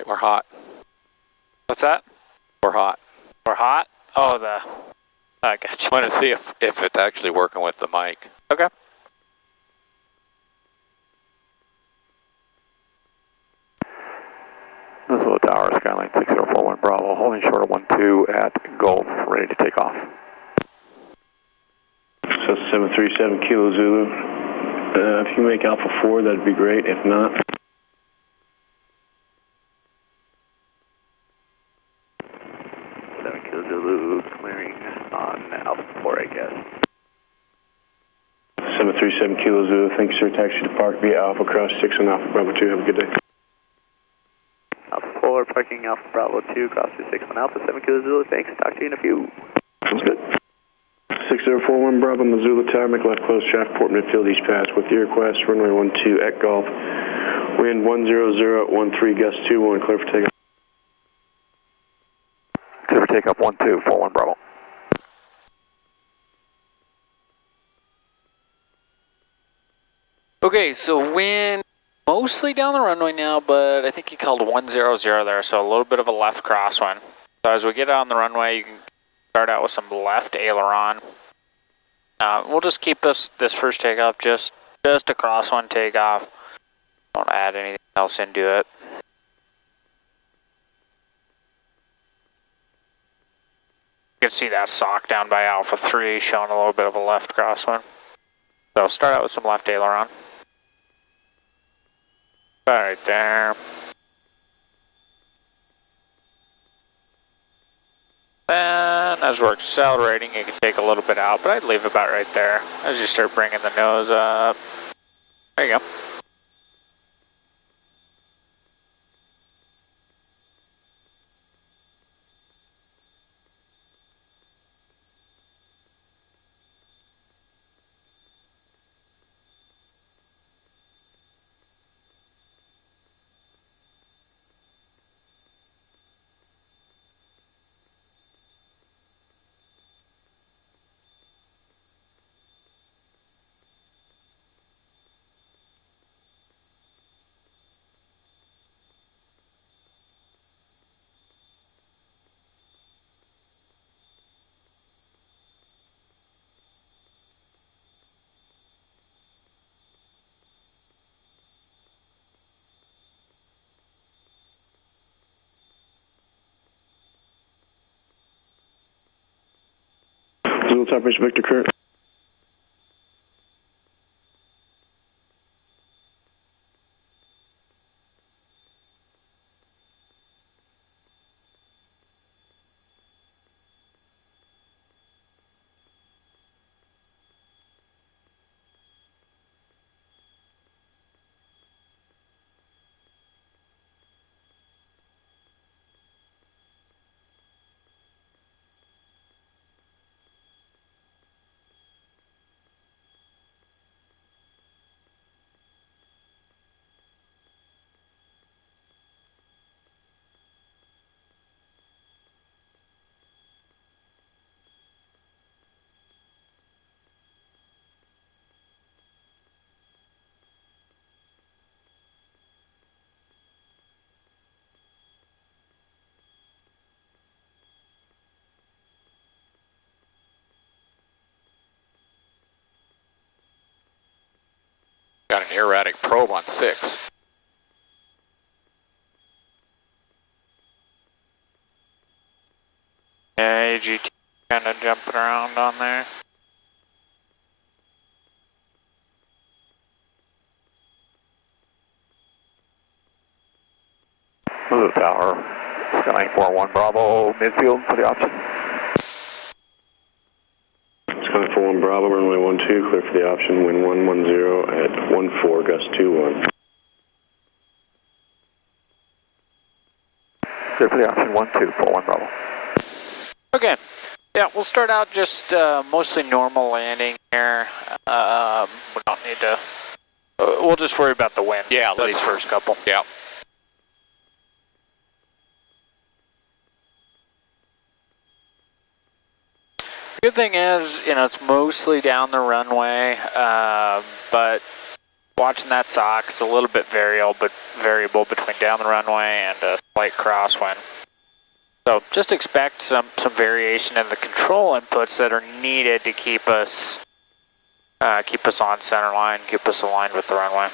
right, we're hot. What's that? We're hot. We're hot? Oh, I gotcha. I want to see if it's actually working with the mic. Okay. Missoula Tower, Skyline 6041 Bravo, holding short of 12 at Gulf, ready to take off. So 737 Kilo Zulu. If you make Alpha 4, that'd be great. If not, 7 Kilo Zulu, clearing on Alpha 4, I guess. 737 Kilo Zulu. Thanks, sir. Taxi to park via Alpha Cross 6 on Alpha Bravo 2. Have a good day. Alpha 4, parking Alpha Bravo 2, cross 6 on Alpha, 7 Kilo Zulu. Thanks. Talk to you in a few. Sounds good. 6041 Bravo, Missoula Tower, make left close traffic, port midfield, east pass with your request, runway 12 at Gulf, wind 10013, gust 21, clear for takeoff. Clear for takeoff 1241 Bravo. Okay, so wind mostly down the runway now, but I think he called 100 there, so a little bit of a left crosswind. So as we get out on the runway, you can start out with some left aileron. We'll just keep this first takeoff just a crosswind takeoff. Don't add anything else into it. You can see that sock down by Alpha 3 showing a little bit of a left crosswind. So start out with some left aileron. Right there. And as we're accelerating, you can take a little bit out, but I'd leave about right there as you start bringing the nose up. There you go. Zulu Top Bridge, Victor Current. Got an erratic probe on 6. Yeah, AGT kind of jumping around on there. Missoula Tower, Skyline 41 Bravo, midfield for the option. Skyline 41 Bravo, runway 12, clear for the option, wind 110 at 14, gust 21. Clear for the option 1241 Bravo. Okay. Yeah, we'll start out just mostly normal landing here. We don't need to. We'll just worry about the wind. Yeah, for these first couple. Yeah. Good thing is, it's mostly down the runway, but watching that sock. It's a little bit variable between down the runway and a slight crosswind. So just expect some variation in the control inputs that are needed to keep us on center line, keep us aligned with the runway.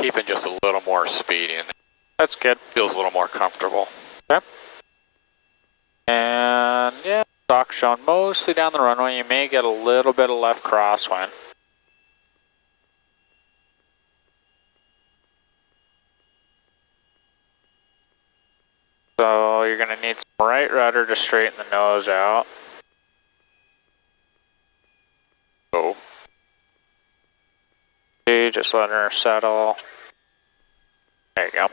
Keeping just a little more speed in. That's good. Feels a little more comfortable. Okay. And yeah, stock shown mostly down the runway. You may get a little bit of left crosswind. So you're going to need some right rudder to straighten the nose out. Oh. Just letting her settle. There you go.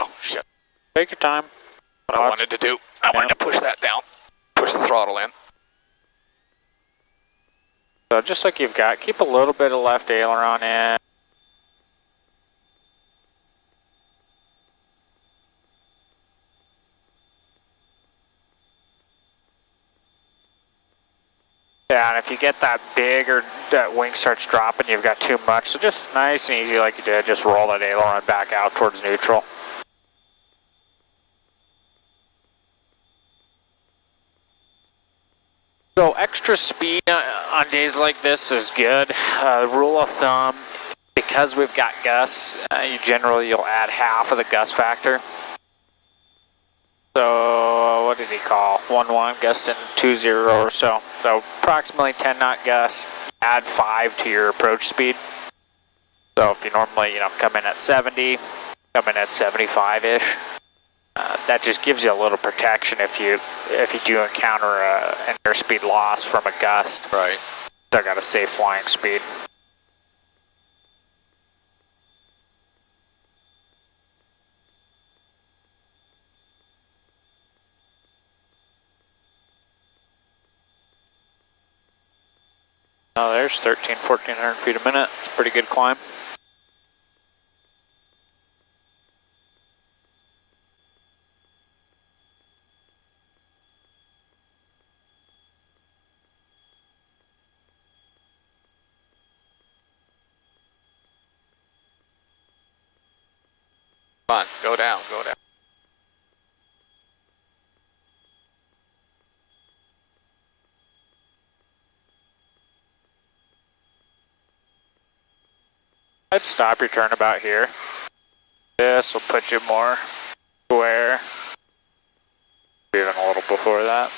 Oh, shit. Take your time. What I wanted to do, I wanted to push that down. Push the throttle in. So just like you've got, keep a little bit of left aileron in. Yeah, and if you get that big or that wing starts dropping, you've got too much. So just nice and easy like you did, just roll that aileron back out towards neutral. So extra speed on days like this is good. Rule of thumb, because we've got gusts, you'll add half of the gust factor. So what did he call? 1-1 gust and 2-0 or so. So approximately 10 knot gust, add 5 to your approach speed. So if you normally, come in at 70, come in at 75-ish. That just gives you a little protection if you do encounter an airspeed loss from a gust. Right. Still got a safe flying speed. Oh, there's 1,400 feet a minute. It's a pretty good climb. Come on, go down, go down. I'd stop your turnabout here. This will put you more square. Even a little before that.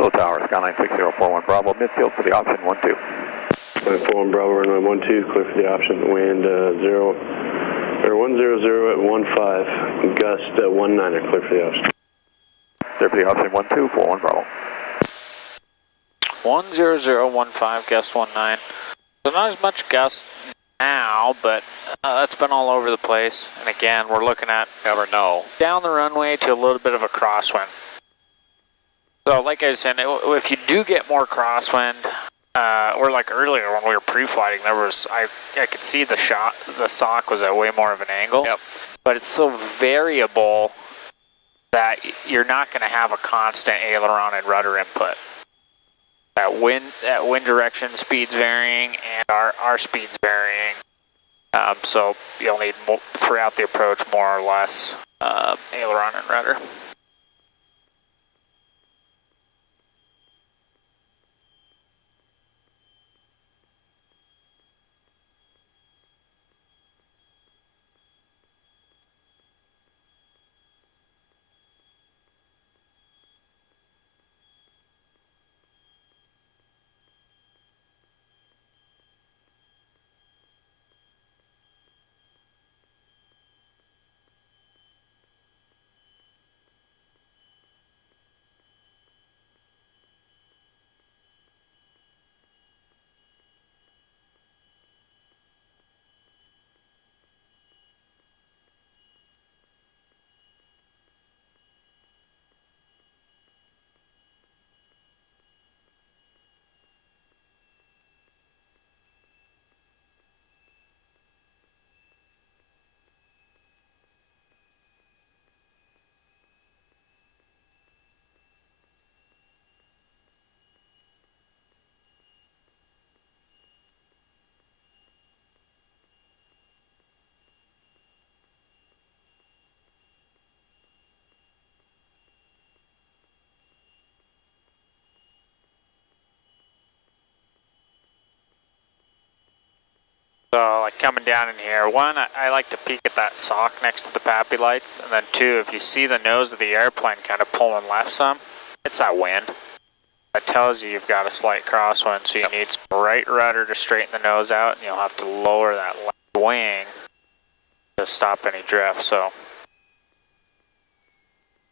Zulu Tower, Skyline 6041 Bravo, midfield for the option 12. 41 Bravo, runway 12, clear for the option, wind 100 at 15, gust at 19, clear for the option. Clear for the option 12, 41 Bravo. 10015, gust 19. So not as much gust now, but that's been all over the place. And again, we're looking at Never know. down the runway to a little bit of a crosswind. So like I was saying, if you do get more crosswind, or like earlier when we were pre-flighting, there was I could see the sock was at way more of an angle. Yep. But it's so variable that you're not going to have a constant aileron and rudder input. That wind direction, speeds varying, and our speeds varying. So you'll need throughout the approach more or less aileron and rudder. So like coming down in here, one, I like to peek at that sock next to the PAPI lights, and then two, if you see the nose of the airplane kind of pulling left some, it's that wind. That tells you you've got a slight crosswind, so you need some right rudder to straighten the nose out, and you'll have to lower that left wing to stop any drift, so.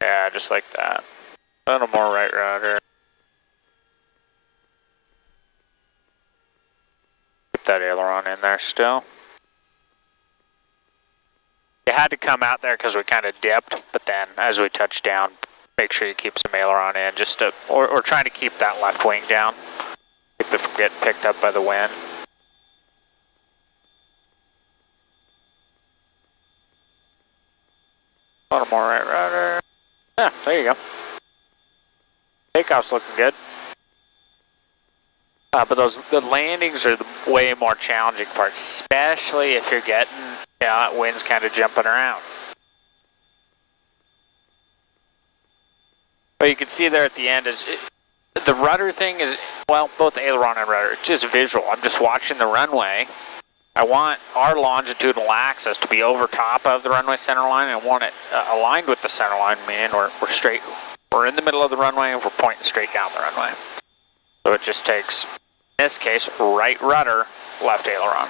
Yeah, just like that. A little more right rudder. That aileron in there still. You had to come out there because we kind of dipped, but then as we touched down, make sure you keep some aileron in, just to, or trying to keep that left wing down, keep it from getting picked up by the wind. A little more right rudder. Yeah, there you go. Takeoff's looking good. But the landings are the way more challenging part, especially if you're getting, that wind's kind of jumping around. But you can see there at the end is, the rudder thing is, well, both aileron and rudder, it's just visual. I'm just watching the runway. I want our longitudinal axis to be over top of the runway center line, and I want it aligned with the center line, meaning we're straight, we're in the middle of the runway and we're pointing straight down the runway. So it just takes, in this case, right rudder, left aileron.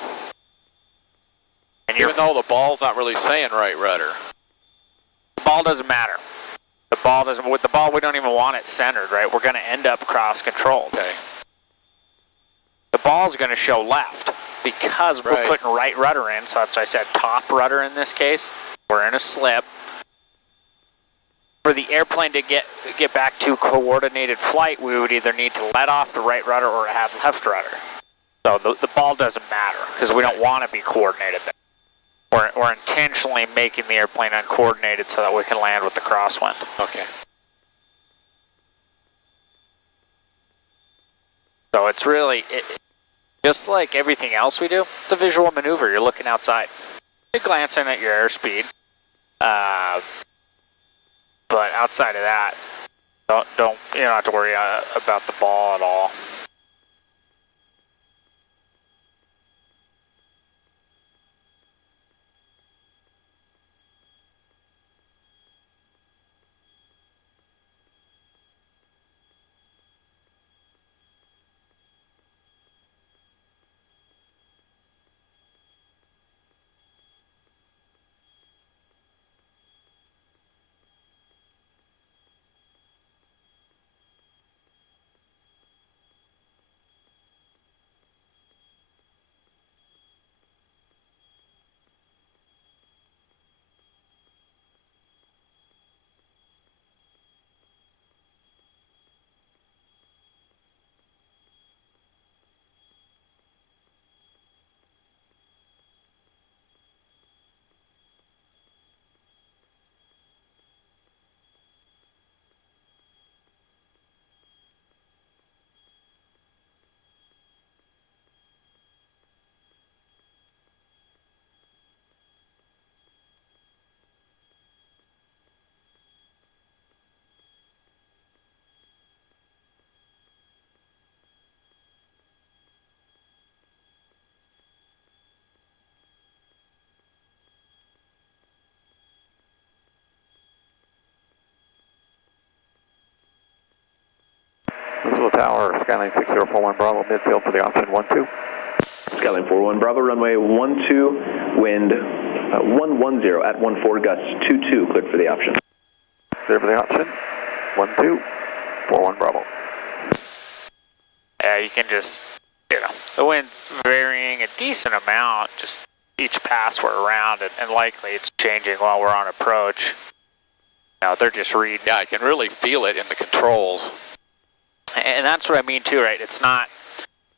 And Even though the ball's not really saying right rudder. the ball doesn't matter. The ball doesn't, with the ball we don't even want it centered, right? We're gonna end up cross controlled. Okay. The ball's gonna show left because we're putting right rudder in, so that's why I said top rudder in this case. We're in a slip. For the airplane to get back to coordinated flight, we would either need to let off the right rudder or have left rudder. So the ball doesn't matter because we don't want to be coordinated there. We're intentionally making the airplane uncoordinated so that we can land with the crosswind. Okay. So it's really, just like everything else we do, it's a visual maneuver. You're looking outside. You're glancing at your airspeed. But outside of that, you don't have to worry about the ball at all. Zulu Tower, Skyline 6041 Bravo, midfield for the option 12. Skyline 41 Bravo, runway 12, wind 110 at 14, gusts 22, cleared for the option. Clear for the option 1241 Bravo. Yeah, you can just, the wind's varying a decent amount, just each pass we're around, and likely it's changing while we're on approach. They're just reading. Yeah, I can really feel it in the controls. And that's what I mean too, right? It's not,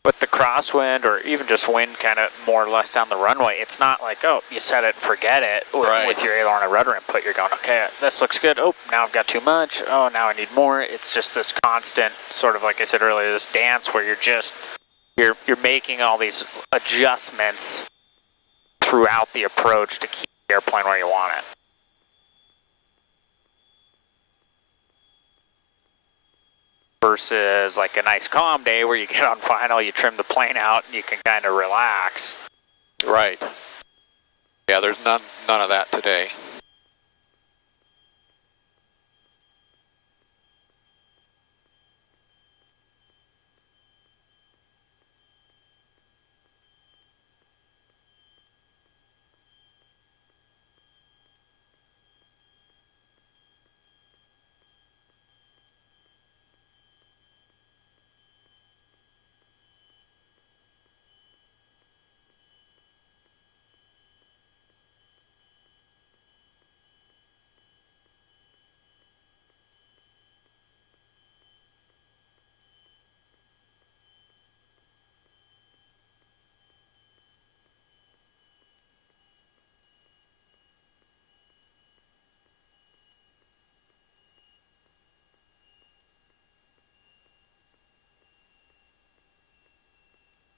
with the crosswind or even just wind kind of more or less down the runway, it's not like, oh, you set it and forget it with your aileron and rudder input. You're going, okay, this looks good. Oh, now I've got too much. Oh, now I need more. It's just this constant sort of, like I said earlier, this dance where you're making all these adjustments throughout the approach to keep the airplane where you want it. Versus like a nice calm day where you get on final, you trim the plane out, and you can kind of relax. Right. Yeah, there's none of that today.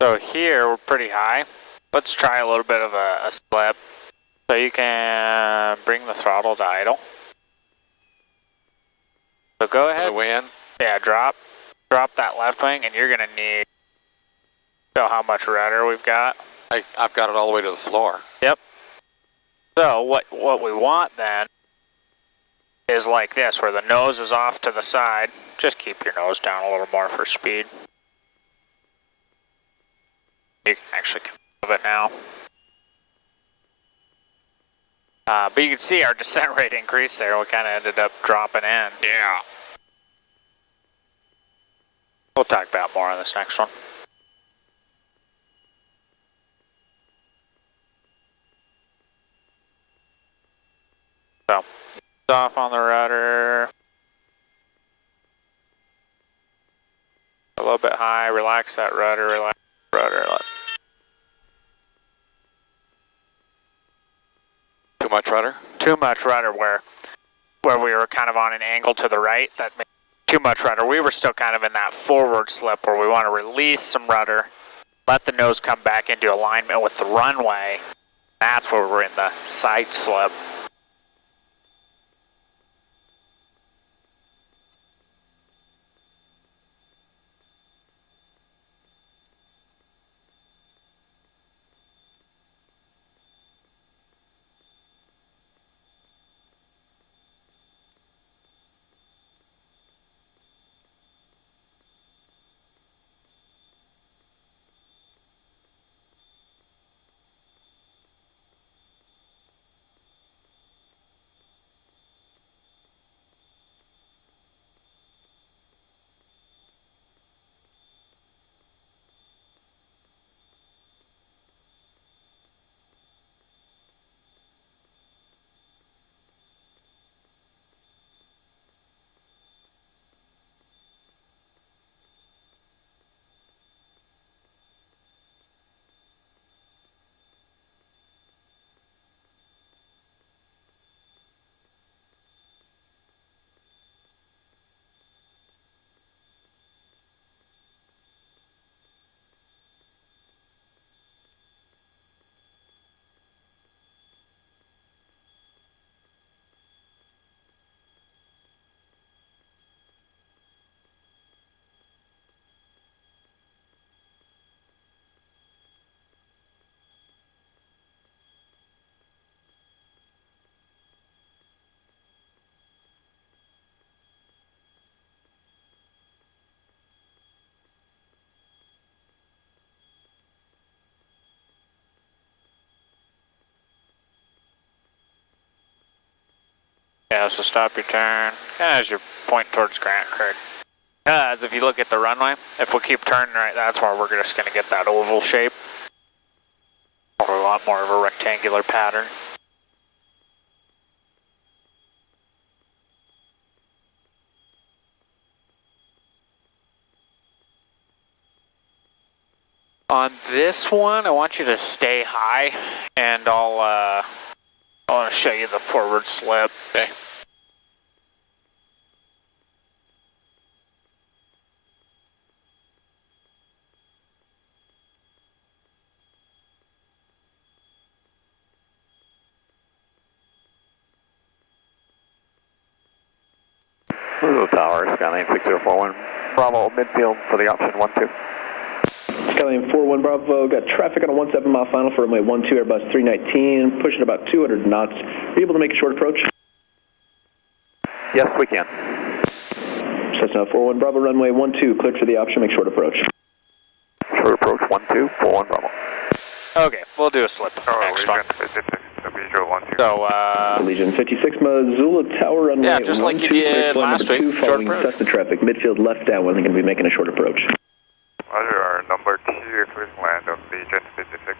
So here we're pretty high. Let's try a little bit of a slip. So you can bring the throttle to idle. So go ahead. The wind. Yeah, drop that left wing, and you're gonna need. Show how much rudder we've got. I've got it all the way to the floor. Yep. So what we want then is like this, where the nose is off to the side. Just keep your nose down a little more for speed. You can actually move it now. But you can see our descent rate increased there. We kind of ended up dropping in. Yeah. We'll talk about more on this next one. So, off on the rudder. A little bit high. Relax that rudder. Relax the rudder. Too much rudder? Too much rudder where we were kind of on an angle to the right. That made too much rudder. We were still kind of in that forward slip where we want to release some rudder, let the nose come back into alignment with the runway. That's where we're in the side slip. Yeah, so stop your turn, kind of as you're pointing towards Grant Creek. Because if you look at the runway, if we keep turning right, that's where we're just going to get that oval shape. Or we want more of a rectangular pattern. On this one, I want you to stay high, and I want to show you the forward slip. Okay. Zulu Tower, Skyline 6041, Bravo, midfield for the option 12. Skyline 41 Bravo, got traffic on a 17 mile final for runway 12, Airbus 319, pushing about 200 knots. Are you able to make a short approach? Yes, we can. Cessna 41 Bravo, runway 12, cleared for the option, make short approach. Short approach 1241 Bravo. Okay, we'll do a slip on the next one. So, Legion 56 Missoula Tower, runway yeah, just like you did last week, short following approach. Cessna traffic, midfield left down, we're going to be making a short approach. Roger, our number 2, please land on Legion 56.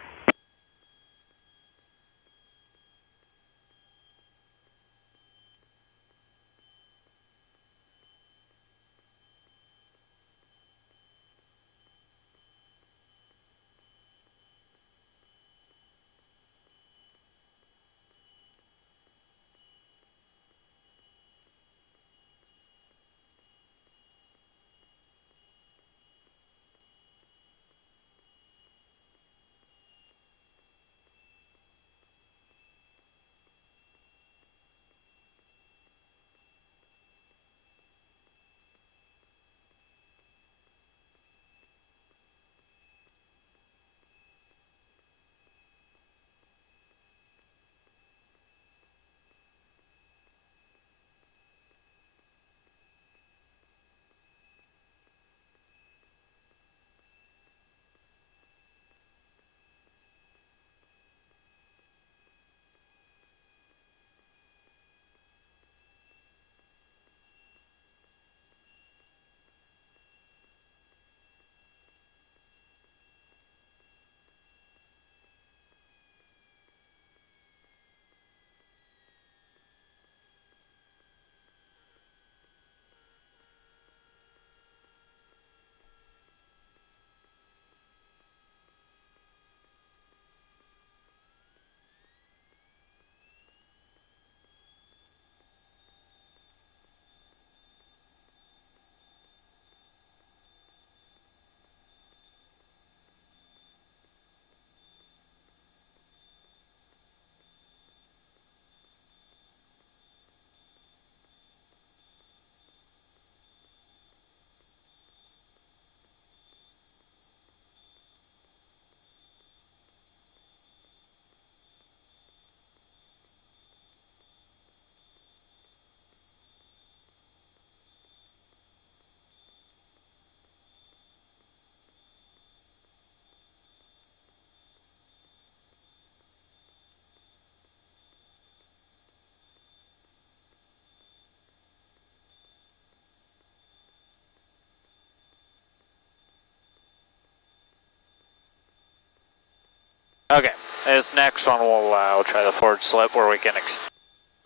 Okay, this next one we'll try the forward slip where we can,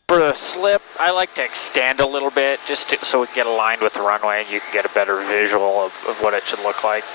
for the slip, I like to extend a little bit just so we can get aligned with the runway and you can get a better visual of what it should look like.